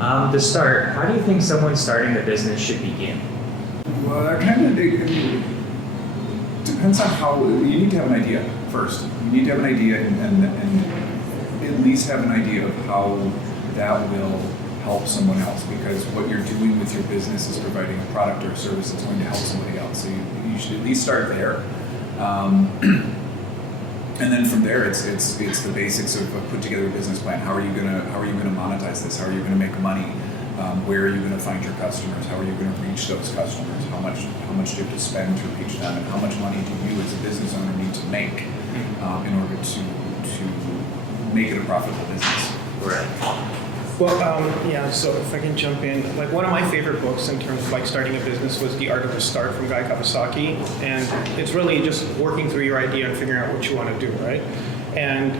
To start, how do you think someone starting a business should begin? Well, that kind of depends on how. You need to have an idea first. You need to have an idea and at least have an idea of how that will help someone else, because what you're doing with your business is providing a product or a service that's going to help somebody else. So you should at least start there. And then from there, it's the basics of put together a business plan. How are you gonna monetize this? How are you gonna make money? Where are you gonna find your customers? How are you gonna reach those customers? How much do you have to spend to reach them? And how much money do you as a business owner need to make in order to make it a profitable business? Right. Well, so if I can jump in, like one of my favorite books in terms of like starting a business was The Art of the Start from Guy Kawasaki. And it's really just working through your idea and figuring out what you want to do, right? And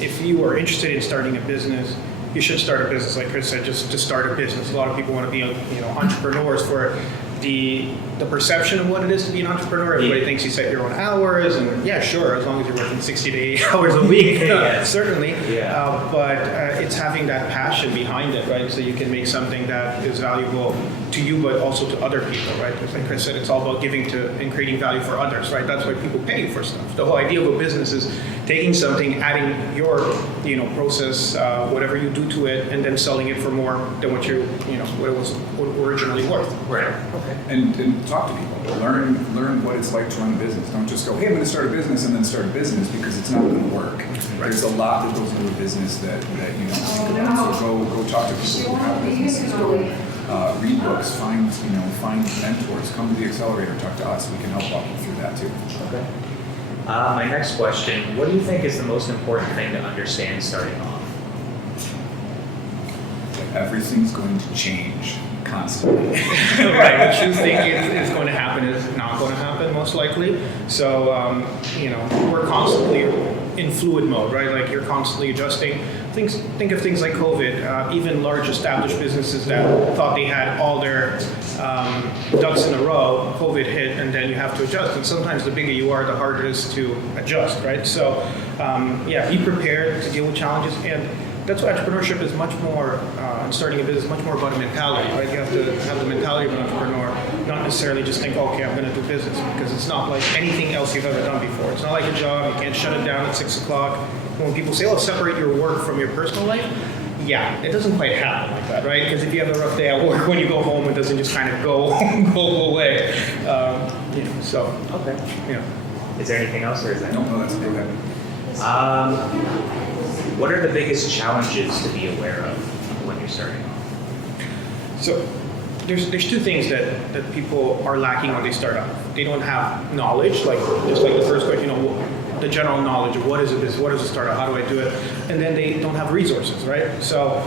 if you are interested in starting a business, you should start a business, like Chris said, just to start a business. A lot of people want to be, entrepreneurs for the perception of what it is to be an entrepreneur. Everybody thinks you set your own hours, and yeah, sure, as long as you're working 60 to 80 hours a week, certainly. Yeah. But it's having that passion behind it, right? So you can make something that is valuable to you, but also to other people, right? Because like Chris said, it's all about giving to and creating value for others, right? That's why people pay you for stuff. The whole idea of a business is taking something, adding your, process, whatever you do to it, and then selling it for more than what what it was originally worth. Right. Okay. And talk to people. Learn what it's like to run a business. Don't just go, hey, I'm going to start a business and then start a business, because it's not going to work. Right. There's a lot that goes into a business that you don't think about. So go talk to people who have businesses. Go read books. Find mentors. Come to the Accelerator. Talk to us. We can help walk you through that too. Okay. My next question: what do you think is the most important thing to understand starting off? Everything's going to change constantly. Right, what you think is going to happen is not going to happen, most likely. So, we're constantly in fluid mode, right? Like you're constantly adjusting. Think of things like COVID. Even large established businesses that thought they had all their ducks in a row, COVID hit, and then you have to adjust. And sometimes the bigger you are, the harder it is to adjust, right? So, be prepared to deal with challenges. And that's why entrepreneurship is much more, starting a business, much more about a mentality, right? You have to have the mentality of an entrepreneur, not necessarily just think, okay, I'm going to do business, because it's not like anything else you've ever done before. It's not like a job. You can't shut it down at 6 o'clock. When people say, separate your work from your personal life, yeah, it doesn't quite happen like that, right? Because if you have a rough day at work, when you go home, it doesn't just kind of go away. Okay. Is there anything else, or is that? No, that's okay. What are the biggest challenges to be aware of when you're starting off? So there's two things that people are lacking when they start off. They don't have knowledge, just like the first question, the general knowledge of what is a business, what is a startup, how do I do it, and then they don't have resources, right? So,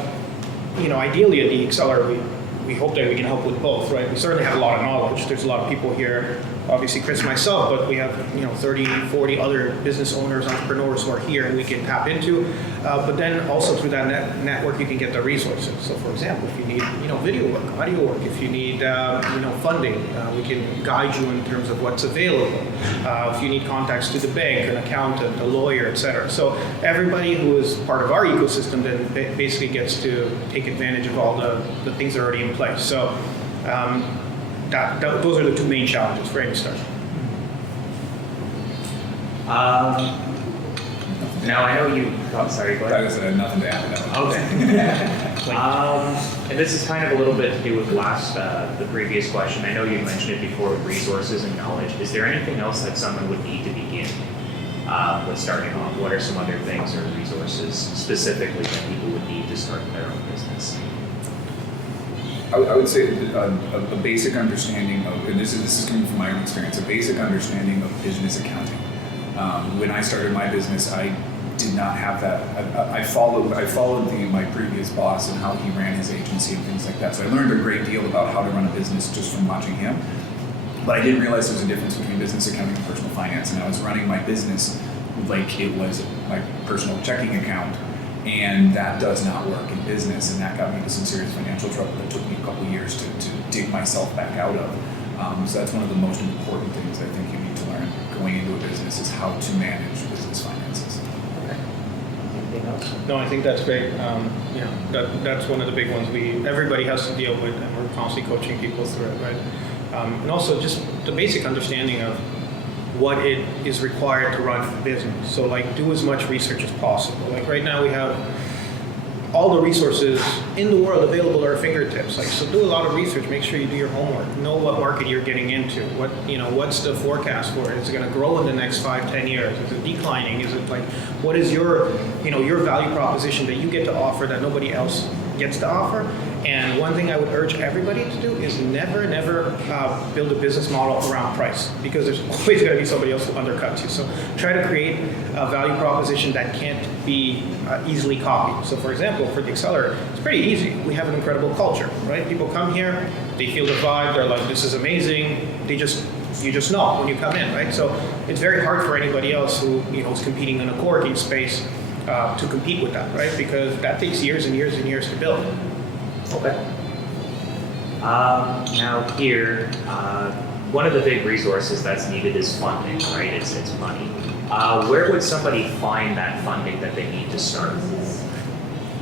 ideally at the Accelerator, we hope that we can help with both, right? We certainly have a lot of knowledge. There's a lot of people here, obviously Chris and myself, but we have 30, 40 other business owners, entrepreneurs who are here and we can tap into. But then also through that network, you can get the resources. So for example, if you need video work, audio work, if you need funding, we can guide you in terms of what's available. If you need contacts to the bank, an accountant, a lawyer, etc. So everybody who is part of our ecosystem then basically gets to take advantage of all the things that are already in place. So those are the two main challenges for any startup. Now I know you. Oh, sorry. Go ahead. That was nothing to add to that one. Okay. And this is kind of a little bit to do with the previous question. I know you mentioned it before with resources and knowledge. Is there anything else that someone would need to begin with starting off? What are some other things or resources specifically that people would need to start their own business? I would say a basic understanding of, and this is coming from my own experience, a basic understanding of business accounting. When I started my business, I did not have that. I followed my previous boss and how he ran his agency and things like that. So I learned a great deal about how to run a business just from watching him. But I didn't realize there was a difference between business accounting and personal finance. And I was running my business like it was my personal checking account. And that does not work in business, and that got me into some serious financial trouble that took me a couple years to dig myself back out of. So that's one of the most important things I think you need to learn going into a business is how to manage business finances. Okay. Anything else? No, I think that's great. That's one of the big ones everybody has to deal with, and we're constantly coaching people through it, right? And also just the basic understanding of what it is required to run a business. So like do as much research as possible. Like right now we have all the resources in the world available at our fingertips. Like, so do a lot of research, make sure you do your homework, know what market you're getting into, what's the forecast for it? Is it going to grow in the next 5-10 years? Is it declining? Is it like, what is your value proposition that you get to offer that nobody else gets to offer? And one thing I would urge everybody to do is never build a business model around price, because there's always going to be somebody else who undercuts you. So try to create a value proposition that can't be easily copied. So for example, for the Accelerator, it's pretty easy. We have an incredible culture, right? People come here, they feel the vibe, they're like, this is amazing. You just know when you come in, right? So it's very hard for anybody else who is competing in a co-working space to compete with that, right? Because that takes years and years and years to build. Okay. Now here, one of the big resources that's needed is funding, right? It's money. Where would somebody find that funding that they need to start?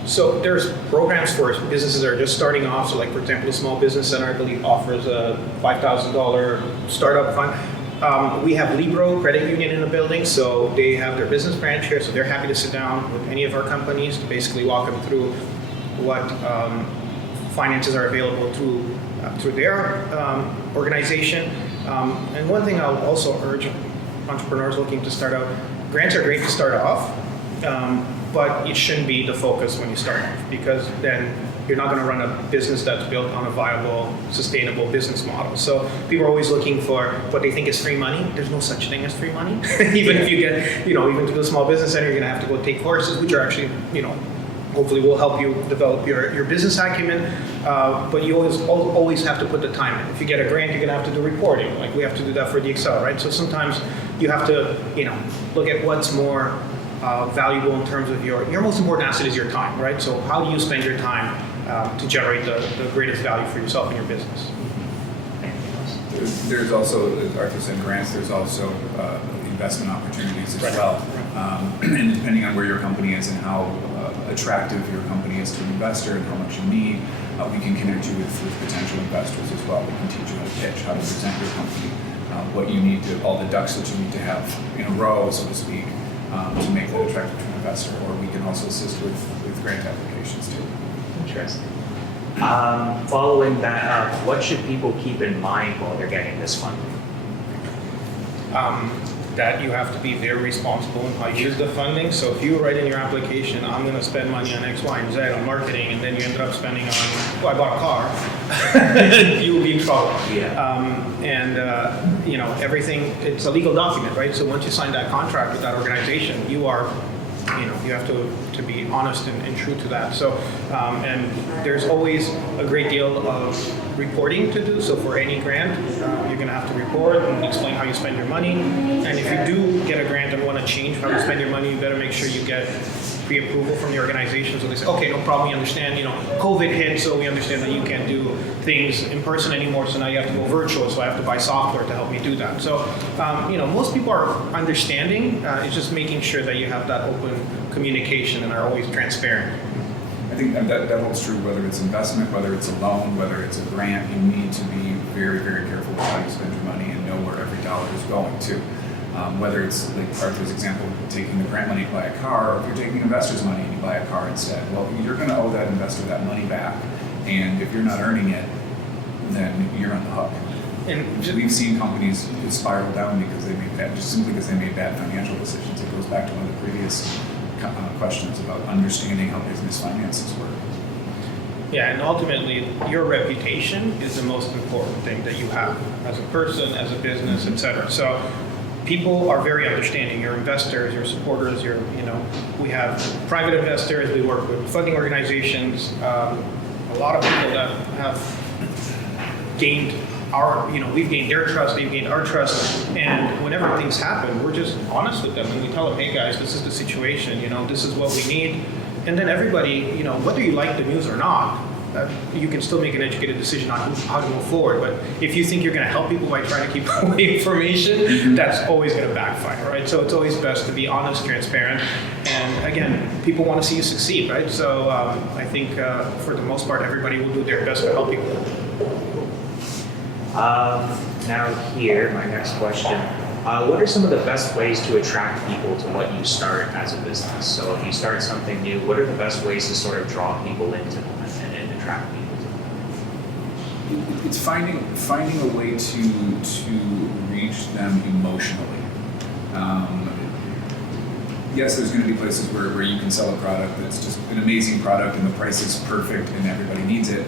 So there's programs for businesses that are just starting off. So like, for example, the Small Business Center, I believe, offers a $5,000 startup fund. We have Libro Credit Union in the building, so they have their business branch here, so they're happy to sit down with any of our companies to basically walk them through what finances are available through their organization. And one thing I'll also urge entrepreneurs looking to start out, grants are great to start off, but it shouldn't be the focus when you start off, because then you're not going to run a business that's built on a viable, sustainable business model. So people are always looking for what they think is free money. There's no such thing as free money. Even if you get, even to the Small Business Center, you're going to have to go take courses, which are actually, hopefully will help you develop your business acumen, but you always have to put the time in. If you get a grant, you're going to have to do reporting. Like we have to do that for the Excel, right? So sometimes you have to, look at what's more valuable in terms of your most important asset is your time, right? So how do you spend your time to generate the greatest value for yourself and your business? There's also, as Arthur said, grants. There's also investment opportunities as well. And depending on where your company is and how attractive your company is to an investor and how much you need, we can connect you with potential investors as well. We can teach you how to pitch, how to present your company, what you need to, all the ducks that you need to have in a row, so to speak, to make that attractive to an investor. Or we can also assist with grant applications too. Interesting. Following that up, what should people keep in mind while they're getting this funding? That you have to be very responsible in how you use the funding. So if you write in your application, I'm going to spend money on X, Y, and Z on marketing, and then you ended up spending on, I bought a car, you will be in trouble. Yeah. Everything, it's a legal document, right? So once you sign that contract with that organization, you are, you have to be honest and true to that. So, and there's always a great deal of reporting to do. So for any grant, you're going to have to report and explain how you spend your money. And if you do get a grant and want to change how you spend your money, you better make sure you get pre-approval from the organization. So they say, okay, no problem, we understand, COVID hit, so we understand that you can't do things in person anymore, so now you have to go virtual, so I have to buy software to help me do that. So, most people are understanding. It's just making sure that you have that open communication and are always transparent. I think that holds true whether it's investment, whether it's a loan, whether it's a grant. You need to be very, very careful with how you spend your money and know where every dollar is going to. Whether it's like Arthur's example, taking the grant money to buy a car, or if you're taking investors' money and you buy a car instead, well, you're going to owe that investor that money back. And if you're not earning it, then you're on the hook. And we've seen companies spiral down because they made bad, just simply because they made bad financial decisions. It goes back to one of the previous questions about understanding how business finances work. Yeah, and ultimately, your reputation is the most important thing that you have as a person, as a business, etc. So people are very understanding. Your investors, your supporters, we have private investors, we work with funding organizations, a lot of people that have gained we've gained their trust, they've gained our trust, and whenever things happen, we're just honest with them and we tell them, hey guys, this is the situation, this is what we need. And then everybody, whether you like the news or not, you can still make an educated decision on how to move forward. But if you think you're going to help people by trying to keep away information, that's always going to backfire, right? So it's always best to be honest, transparent, and again, people want to see you succeed, right? So I think for the most part, everybody will do their best to help you. Now here, my next question. What are some of the best ways to attract people to what you start as a business? So if you start something new, what are the best ways to sort of draw people into them and attract people to them? It's finding a way to reach them emotionally. Yes, there's going to be places where you can sell a product that's just an amazing product and the price is perfect and everybody needs it,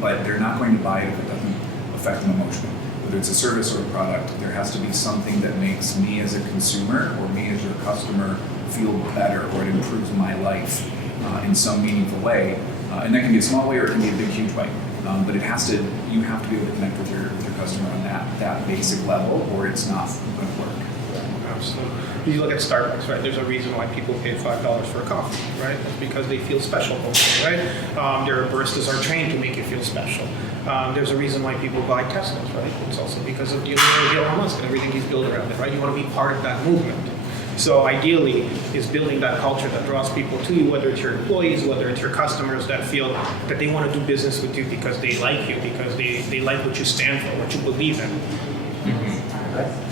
but they're not going to buy it if it doesn't affect them emotionally. Whether it's a service or a product, there has to be something that makes me as a consumer or me as your customer feel better, or it improves my life in some meaningful way. And that can be a small way or it can be a big, huge way. But you have to be able to connect with your customer on that basic level, or it's not going to work. Absolutely. You look at Starbucks, right? There's a reason why people pay $5 for a coffee, right? It's because they feel special, right? Their baristas are trained to make you feel special. There's a reason why people buy Teslas, right? It's also because of Elon Musk and everything he's built around it, right? You want to be part of that movement. So ideally, is building that culture that draws people to you, whether it's your employees, whether it's your customers that feel that they want to do business with you because they like you, because they like what you stand for, what you believe in. Mm-hmm. Okay.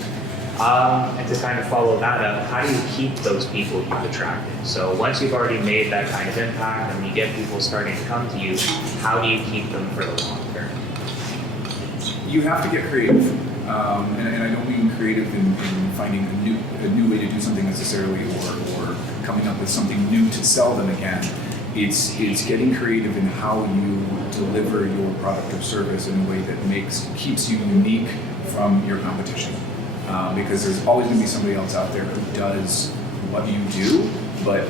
And to kind of follow that up, how do you keep those people you've attracted? So once you've already made that kind of impact and you get people starting to come to you, how do you keep them for the long term? You have to get creative. And I don't mean creative in finding a new way to do something necessarily, or coming up with something new to sell them again. It's getting creative in how you deliver your product or service in a way that keeps you unique from your competition. Because there's always going to be somebody else out there who does what you do, but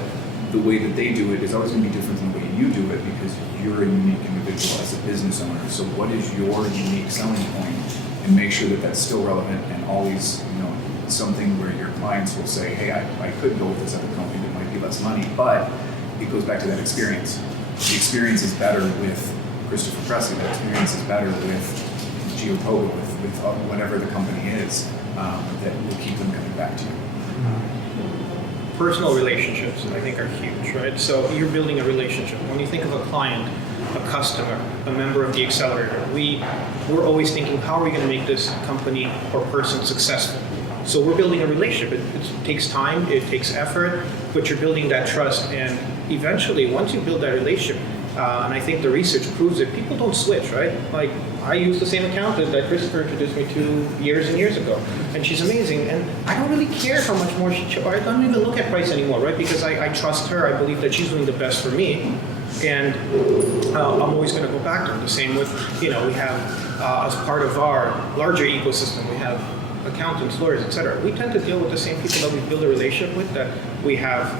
the way that they do it is always going to be different than the way you do it, because you're a unique individual as a business owner. So what is your unique selling point? And make sure that that's still relevant and always, something where your clients will say, hey, I could go with this other company that might be less money, but it goes back to that experience. The experience is better with Christopher Pressey. The experience is better with Geopogo, with whatever the company is, that will keep them coming back to you. Personal relationships, I think, are huge, right? So you're building a relationship. When you think of a client, a customer, a member of the Accelerator, we're always thinking, how are we going to make this company or person successful? So we're building a relationship. It takes time, it takes effort, but you're building that trust. And eventually, once you build that relationship, and I think the research proves it, people don't switch, right? Like, I use the same accountant that Christopher introduced me to years and years ago, and she's amazing. And I don't really care how much more she charges. I don't even look at price anymore, right? Because I trust her. I believe that she's doing the best for me, and I'm always going to go back to her. The same with, we have, as part of our larger ecosystem, we have accountants, lawyers, etc. We tend to deal with the same people that we build a relationship with, that we have.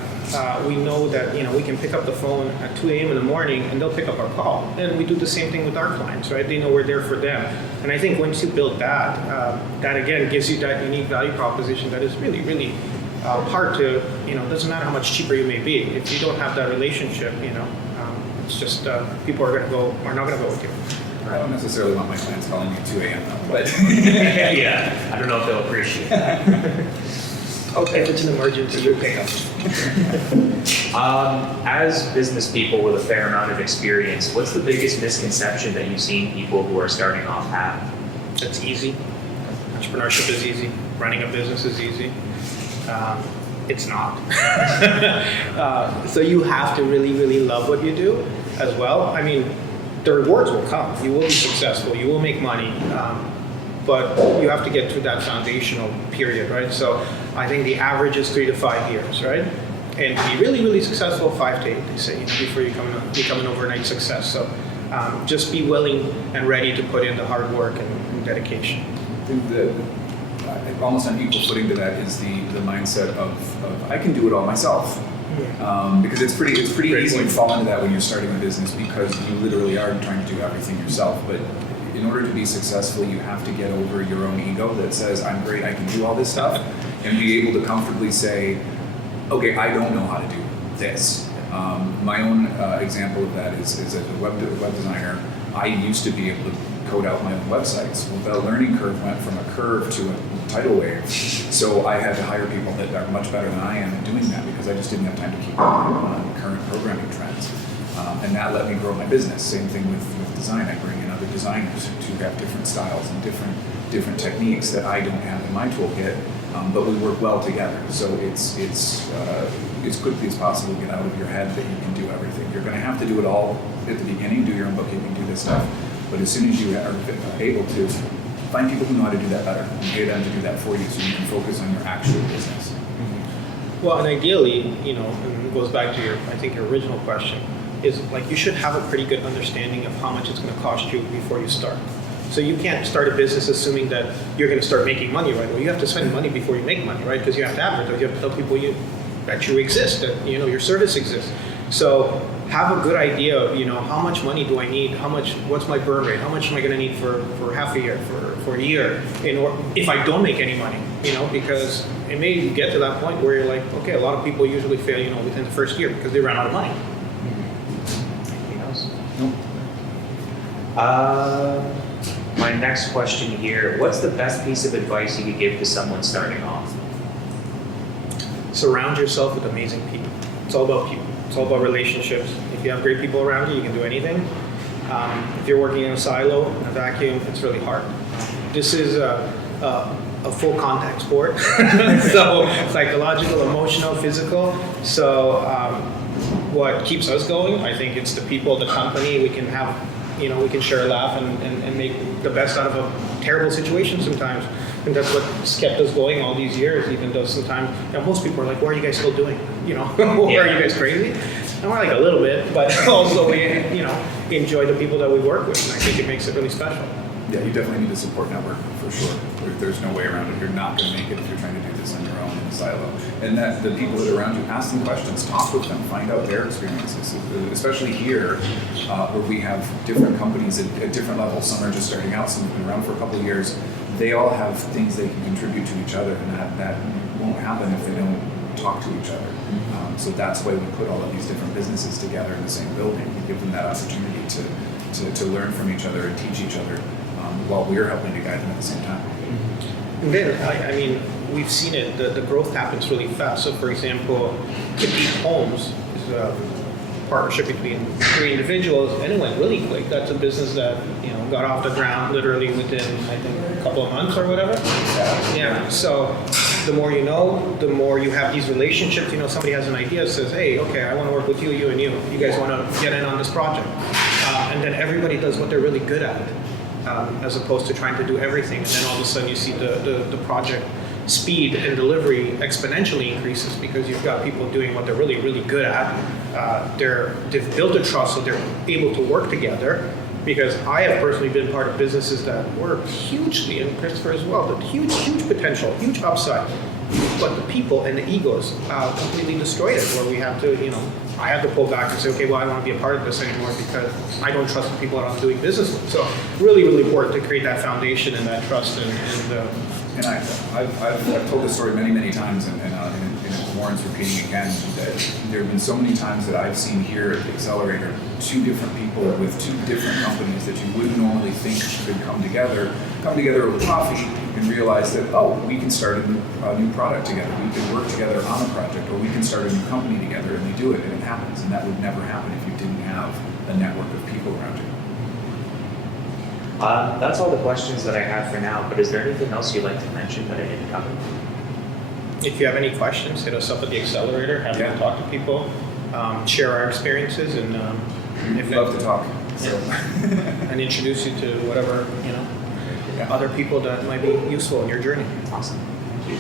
We know that we can pick up the phone at 2 a.m. in the morning and they'll pick up our call. And we do the same thing with our clients, right? They know we're there for them. And I think once you build that, that again gives you that unique value proposition that is really, really hard to, doesn't matter how much cheaper you may be. If you don't have that relationship, it's just people are not going to go with you. I don't necessarily want my clients calling me at 2 a.m. though, but yeah, I don't know if they'll appreciate that. Okay, if it's an emergency, you pick up. As business people with a fair amount of experience, what's the biggest misconception that you've seen people who are starting off have? It's easy. Entrepreneurship is easy. Running a business is easy. It's not. So you have to really, really love what you do as well. I mean, the rewards will come. You will be successful. You will make money. But you have to get through that foundational period, right? So I think the average is 3 to 5 years, right? And to be really, really successful, 5 to 8, they say, before you become an overnight success. So just be willing and ready to put in the hard work and dedication. I think almost on equal footing to that is the mindset of I can do it all myself. Because it's pretty easy to fall into that when you're starting a business, because you literally are trying to do everything yourself. But in order to be successful, you have to get over your own ego that says, I'm great, I can do all this stuff, and be able to comfortably say, okay, I don't know how to do this. My own example of that is as a web designer, I used to be able to code out my own websites. Well, the learning curve went from a curve to a tidal wave. So I had to hire people that are much better than I am at doing that because I just didn't have time to keep up on current programming trends. And that let me grow my business. Same thing with design. I bring in other designers who have different styles and different techniques that I don't have in my toolkit, but we work well together. So it's as quickly as possible get out of your head that you can do everything. You're going to have to do it all at the beginning, do your own bookkeeping, do this stuff. But as soon as you are able to, find people who know how to do that better and pay them to do that for you so you can focus on your actual business. Well, and ideally, and it goes back to your original question, is like you should have a pretty good understanding of how much it's going to cost you before you start. So you can't start a business assuming that you're going to start making money right away. You have to spend money before you make money, right? Because you have to advertise, you have to tell people that you exist, that your service exists. So have a good idea of how much money do I need, what's my burn rate, how much am I going to need for half a year, for a year, if I don't make any money, because it may get to that point where you're like, okay, a lot of people usually fail, within the first year because they ran out of money. Anything else? Nope. My next question here, what's the best piece of advice you could give to someone starting off? Surround yourself with amazing people. It's all about people. It's all about relationships. If you have great people around you, you can do anything. If you're working in a silo, in a vacuum, it's really hard. This is a full contact sport. So psychological, emotional, physical. So what keeps us going, I think it's the people, the company. We can have, we can share a laugh and make the best out of a terrible situation sometimes. And that's what's kept us going all these years, even though sometimes most people are like, what are you guys still doing? Are you guys crazy? And we're like a little bit, but also we, enjoy the people that we work with, and I think it makes it really special. Yeah, you definitely need a support network for sure. There's no way around it. You're not going to make it if you're trying to do this on your own in a silo. And that the people that are around you, ask them questions, talk with them, find out their experiences. Especially here, where we have different companies at different levels. Some are just starting out, some have been around for a couple of years. They all have things they can contribute to each other, and that won't happen if they don't talk to each other. So that's why we put all of these different businesses together in the same building. We give them that opportunity to learn from each other and teach each other while we're helping to guide them at the same time. And then, we've seen it, the growth happens really fast. So for example, Kippy Homes is a partnership between 3 individuals, and it went really quick. That's a business that, got off the ground literally within, I think, a couple of months or whatever. Yeah. So the more you know, the more you have these relationships. Somebody has an idea, says, hey, okay, I want to work with you, you and you. You guys want to get in on this project. And then everybody does what they're really good at, as opposed to trying to do everything. And then all of a sudden you see the project speed and delivery exponentially increases because you've got people doing what they're really, really good at. They've built a trust, so they're able to work together. Because I have personally been part of businesses that work hugely, and Christopher as well, but huge potential, huge upside. But the people and the egos completely destroyed it, where we have to, I had to pull back and say, okay, well, I don't want to be a part of this anymore because I don't trust the people that I'm doing business with. So really, really important to create that foundation and that trust. And I've told this story many times, and it warrants repeating again, that there have been so many times that I've seen here at the Accelerator 2 different people with 2 different companies that you wouldn't normally think could come together over coffee and realize that, we can start a new product together, we can work together on a project, or we can start a new company together, and they do it, and it happens. And that would never happen if you didn't have a network of people around you. That's all the questions that I have for now, but is there anything else you'd like to mention that I didn't cover? If you have any questions, hit us up at the Accelerator. Happy to talk to people, share our experiences, and We'd love to talk. So. And introduce you to whatever other people that might be useful in your journey. Awesome. Thank you.